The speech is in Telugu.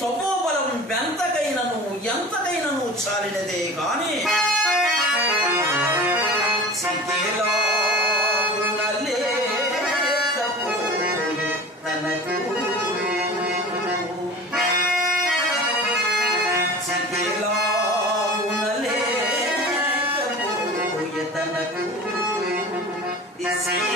తపోబలం వెంతకైనను ఎంతకైనను చాలినదే కానీ సిద్ధిలో See?